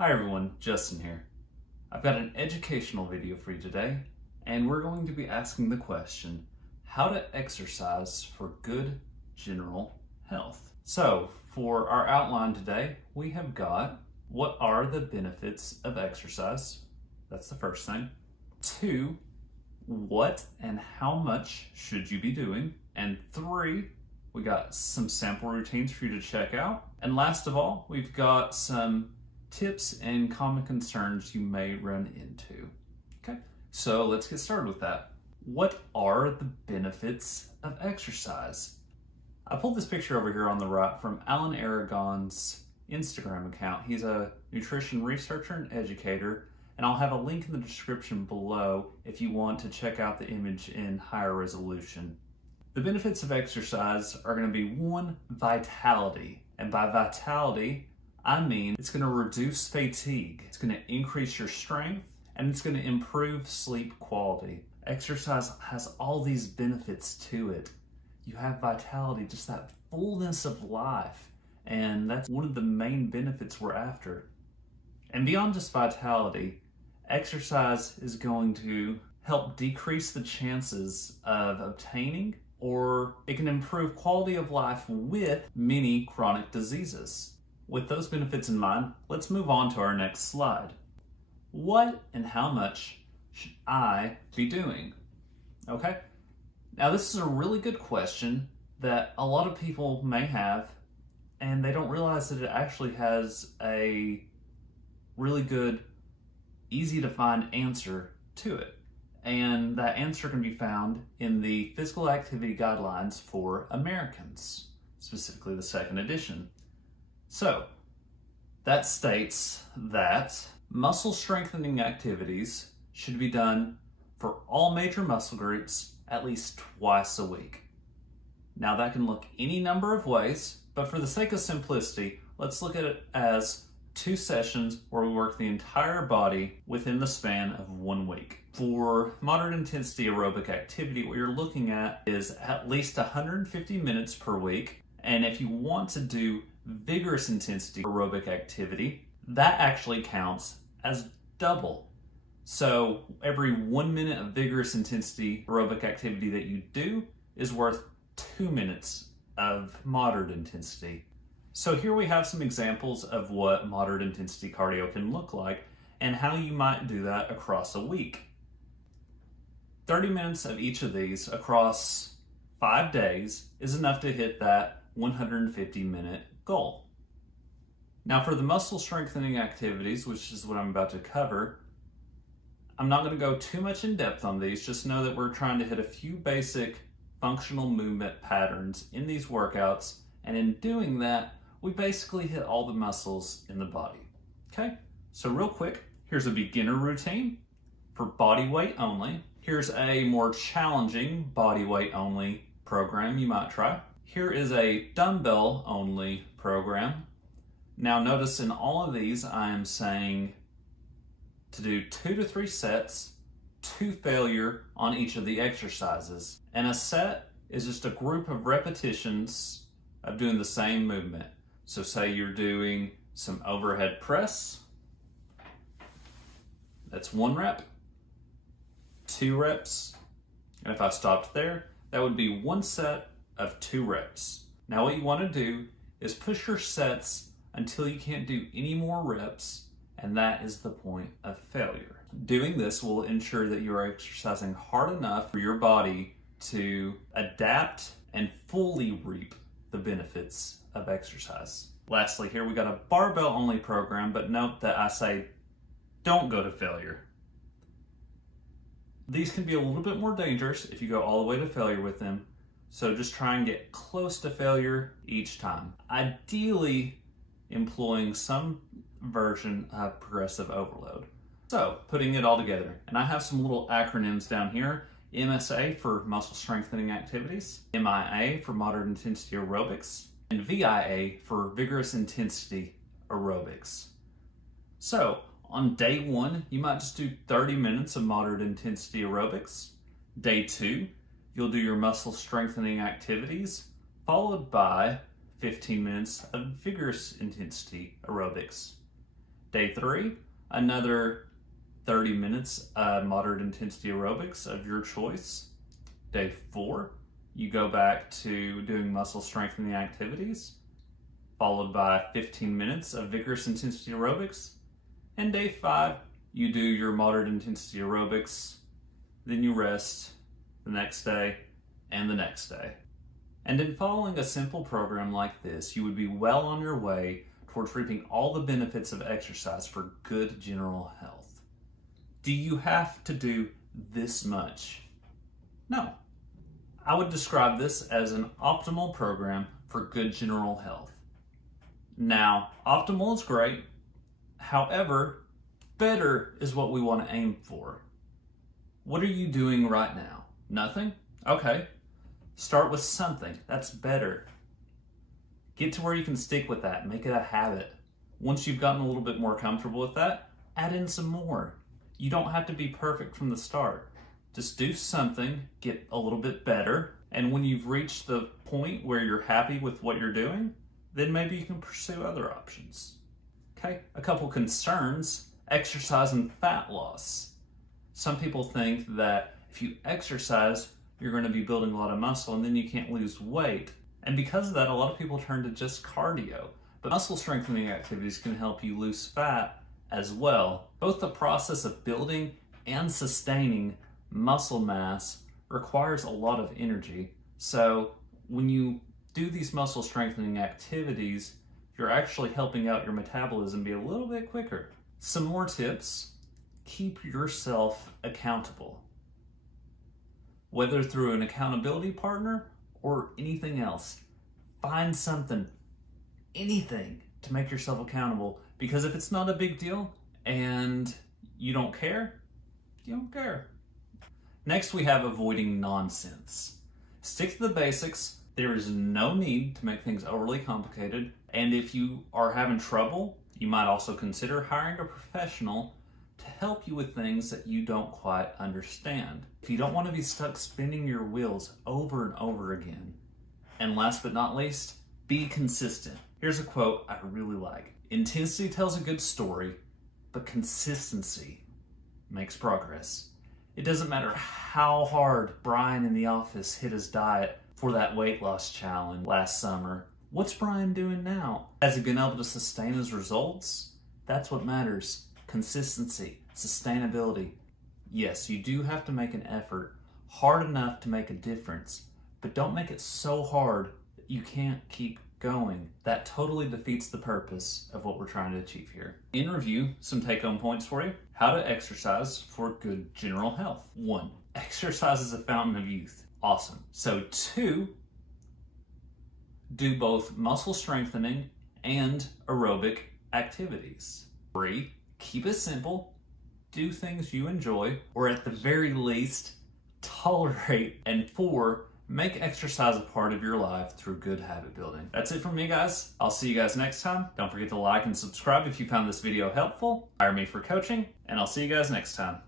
Hi everyone, Justin here. I've got an educational video for you today, and we're going to be asking the question, how to exercise for good general health. So, for our outline today, we have got what are the benefits of exercise? That's the first thing. 2, what and how much should you be doing? And 3, we got some sample routines for you to check out. And last of all, we've got some tips and common concerns you may run into. Okay, so let's get started with that. What are the benefits of exercise? I pulled this picture over here on the right from Alan Aragon's Instagram account. He's a nutrition researcher and educator, and I'll have a link in the description below if you want to check out the image in higher resolution. The benefits of exercise are going to be 1, vitality. And by vitality, I mean it's going to reduce fatigue, it's going to increase your strength, and it's going to improve sleep quality. Exercise has all these benefits to it. You have vitality, just that fullness of life, and that's one of the main benefits we're after. And beyond just vitality, exercise is going to help decrease the chances of obtaining, or it can improve quality of life with many chronic diseases. With those benefits in mind, let's move on to our next slide. What and how much should I be doing? Okay, now this is a really good question that a lot of people may have, and they don't realize that it actually has a really good, easy to find answer to it. And that answer can be found in the Physical Activity Guidelines for Americans, specifically the 2nd edition. So, that states that muscle strengthening activities should be done for all major muscle groups at least twice a week. Now that can look any number of ways, but for the sake of simplicity, let's look at it as 2 sessions where we work the entire body within the span of 1 week. For moderate intensity aerobic activity, what you're looking at is at least 150 minutes per week. And if you want to do vigorous intensity aerobic activity, that actually counts as double. So every 1 minute of vigorous intensity aerobic activity that you do is worth 2 minutes of moderate intensity. So here we have some examples of what moderate intensity cardio can look like and how you might do that across a week. 30 minutes of each of these across 5 days is enough to hit that 150-minute goal. Now for the muscle strengthening activities, which is what I'm about to cover, I'm not going to go too much in depth on these, just know that we're trying to hit a few basic functional movement patterns in these workouts, and in doing that, we basically hit all the muscles in the body. Okay, so real quick, here's a beginner routine for body weight only. Here's a more challenging body weight only program you might try. Here is a dumbbell only program. Now notice in all of these, I am saying to do 2 to 3 sets to failure on each of the exercises. And a set is just a group of repetitions of doing the same movement. So say you're doing some overhead press, that's 1 rep, 2 reps, and if I stopped there, that would be 1 set of 2 reps. Now what you want to do is push your sets until you can't do any more reps, and that is the point of failure. Doing this will ensure that you are exercising hard enough for your body to adapt and fully reap the benefits of exercise. Lastly, here we got a barbell only program, but note that I say don't go to failure. These can be a little bit more dangerous if you go all the way to failure with them, so just try and get close to failure each time. Ideally, employing some version of progressive overload. So, putting it all together, and I have some little acronyms down here. MSA for muscle strengthening activities, MIA for moderate intensity aerobics, and VIA for vigorous intensity aerobics. So, on day 1, you might just do 30 minutes of moderate intensity aerobics. Day 2, you'll do your muscle strengthening activities, followed by 15 minutes of vigorous intensity aerobics. Day 3, another 30 minutes moderate intensity aerobics of your choice. Day 4, you go back to doing muscle strengthening activities, followed by 15 minutes of vigorous intensity aerobics. And day 5, you do your moderate intensity aerobics, then you rest the next day and the next day. And in following a simple program like this, you would be well on your way towards reaping all the benefits of exercise for good general health. Do you have to do this much? No. I would describe this as an optimal program for good general health. Now, optimal is great. However, better is what we want to aim for. What are you doing right now? Nothing? Okay. Start with something. That's better. Get to where you can stick with that. Make it a habit. Once you've gotten a little bit more comfortable with that, add in some more. You don't have to be perfect from the start. Just do something, get a little bit better, and when you've reached the point where you're happy with what you're doing, then maybe you can pursue other options. Okay, a couple concerns: exercise and fat loss. Some people think that if you exercise, you're going to be building a lot of muscle and then you can't lose weight. And because of that, a lot of people turn to just cardio. But muscle strengthening activities can help you lose fat as well. Both the process of building and sustaining muscle mass requires a lot of energy. So when you do these muscle strengthening activities, you're actually helping out your metabolism be a little bit quicker. Some more tips: keep yourself accountable. Whether through an accountability partner or anything else, find something, anything to make yourself accountable, because if it's not a big deal and you don't care, you don't care. Next, we have avoiding nonsense. Stick to the basics. There is no need to make things overly complicated. And if you are having trouble, you might also consider hiring a professional to help you with things that you don't quite understand. If you don't want to be stuck spinning your wheels over and over again. And last but not least, be consistent. Here's a quote I really like. Intensity tells a good story, but consistency makes progress. It doesn't matter how hard Brian in the office hit his diet for that weight loss challenge last summer. What's Brian doing now? Has he been able to sustain his results? That's what matters. Consistency, sustainability. Yes, you do have to make an effort, hard enough to make a difference, but don't make it so hard that you can't keep going. That totally defeats the purpose of what we're trying to achieve here. In review, some take-home points for you. How to exercise for good general health. 1, exercise is a fountain of youth. Awesome. So 2, do both muscle strengthening and aerobic activities. 3, keep it simple. Do things you enjoy, or at the very least, tolerate. And 4, make exercise a part of your life through good habit building. That's it from me, guys. I'll see you guys next time. Don't forget to like and subscribe if you found this video helpful. Hire me for coaching, and I'll see you guys next time.